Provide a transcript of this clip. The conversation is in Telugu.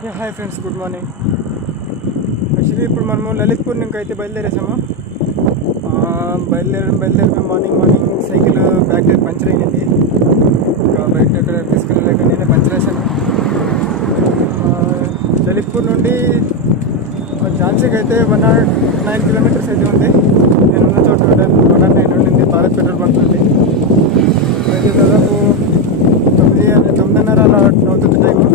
Hi friends, good morning. Actually ఇప్పుడు మనము లలిత్పూర్ నుంచి అయితే బయలుదేరేసాము. బయలుదేరి morning cycle back tyre puncture అయ్యింది. ఇంకా బయట ఎక్కడ తీసుకెళ్ళలేక నేనే పంచర్ వేసాను. లలిత్పూర్ నుండి ఝాన్సీకి అయితే 109 కిలోమీటర్స్ అయితే ఉంది. నేనున్న చోట 109 ఉండింది. భారత్ పెట్రోల్ బంక్ నుండి అయితే దాదాపు 9:30 అలా అవుతుంది టైము.